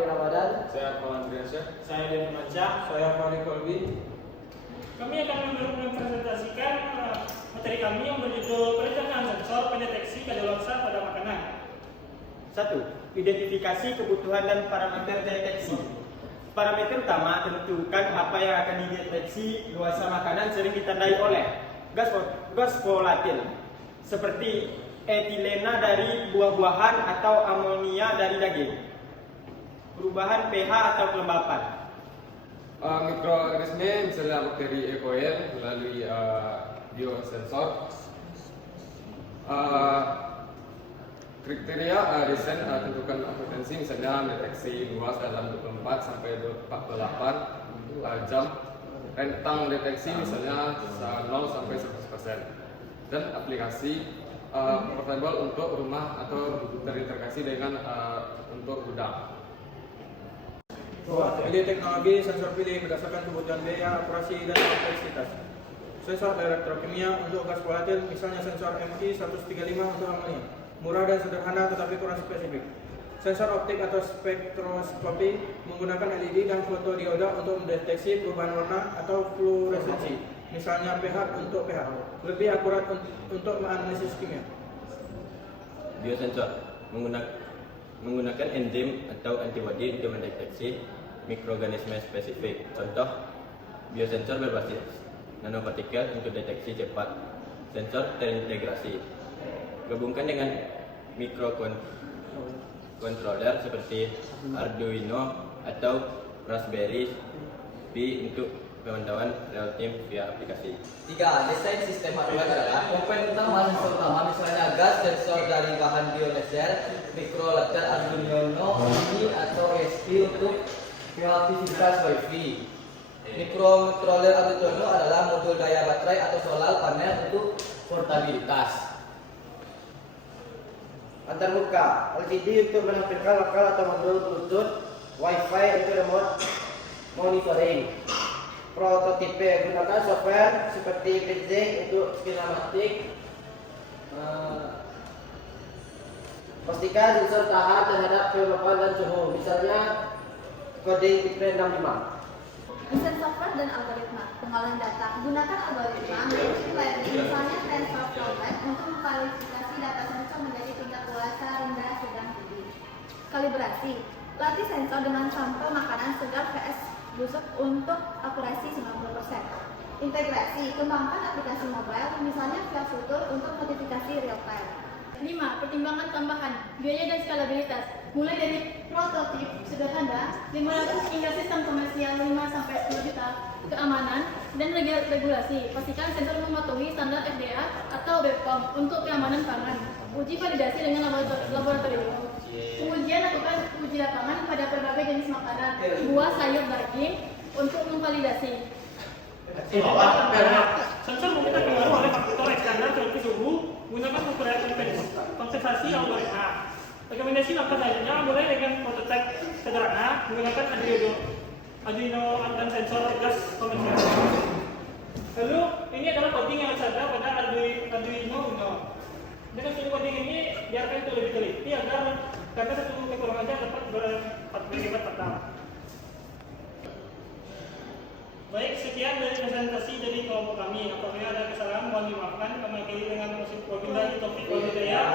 Fahri Ramadan. Saya Kawan Triansyah. Saya Devi Manca. Saya Fahri Kolbi. Kami akan mempresentasikan materi kami yang berjudul perencanaan sensor pendeteksi kadaluarsa pada makanan. 1. Identifikasi kebutuhan dan parameter deteksi. Parameter utama tentukan apa yang akan dideteksi. Luasa makanan sering ditandai oleh gas volatil seperti etilena dari buah-buahan atau amonia dari daging. Perubahan pH atau kelembapan. Mikroorganisme misalnya bakteri E. coli melalui biosensor. Kriteria desain tentukan potensi misalnya deteksi luas dalam 24 sampai 48 jam. Rentang deteksi misalnya 0 sampai 100%. Dan aplikasi portable untuk rumah atau terintegrasi dengan untuk gudang. Pilih teknologi sensor pilih berdasarkan kebutuhan biaya, operasi, dan kompleksitas. Sensor elektrokimia untuk gas volatil, misalnya sensor MI 135 untuk amonia. Murah dan sederhana tetapi kurang spesifik. Sensor optik atau spektroskopi menggunakan LED dan fotodioda untuk mendeteksi perubahan warna atau fluoresensi, misalnya pH untuk pH. Lebih akurat untuk menganalisis kimia. Biosensor menggunakan enzim atau antibodi untuk mendeteksi mikroorganisme spesifik. Contoh, biosensor berbasis nanopartikel untuk deteksi cepat. Sensor terintegrasi. Gabungkan dengan mikrocontroller seperti Arduino atau Raspberry Pi untuk pemantauan real time via aplikasi. 3. Desain sistem hardware adalah komponen utama sensor utama, misalnya gas sensor dari bahan biolaser, mikrolaser Arduino Mini atau ESP untuk aktivitas Wi-Fi. Mikrocontroller Arduino adalah modul daya baterai atau solar panel untuk portabilitas. Antarmuka LCD untuk menampilkan lokal atau modul Bluetooth, Wi-Fi untuk remote monitoring. Prototipe gunakan software seperti Printing untuk kinematik. Pastikan sensor tahan terhadap kelembapan dan suhu, misalnya coding tipe 65. Desain software dan algoritma pengolahan data. Gunakan algoritma machine learning, misalnya TensorFlow untuk mengklasifikasi data sensor menjadi tingkat luasa, rendah, sedang, tinggi. Kalibrasi. Latih sensor dengan sampel makanan segar vs busuk untuk akurasi 90%. Integrasi. Kembangkan aplikasi mobile, misalnya via Futur untuk notifikasi real time. 5. Pertimbangan tambahan, biaya dan skalabilitas. Mulai dari prototip sederhana 500 hingga sistem komersial 5-10 juta. Keamanan dan regulasi. Pastikan sensor mematuhi standar FDA atau BPOM untuk keamanan pangan. Uji validasi dengan laboratorium. Pengujian lakukan uji lapangan pada berbagai jenis makanan, buah, sayur, daging untuk memvalidasi. Sensor mungkin terpengaruh oleh faktor eksternal seperti suhu. Gunakan ukuran kompensasi algoritma. Rekomendasi langkah selanjutnya mulai dengan prototipe sederhana menggunakan Arduino dan sensor gas komersial. Lalu ini adalah coding yang ada pada Arduino Uno. Dengan satu coding ini biarkan itu lebih teliti agar karena satu kekurangan aja dapat berlipat total. Baik, sekian dari presentasi dari kelompok kami. Apabila ada kesalahan mohon dimaafkan. Kami akhiri dengan musik Wabillahi Taufiq wal Hidayah.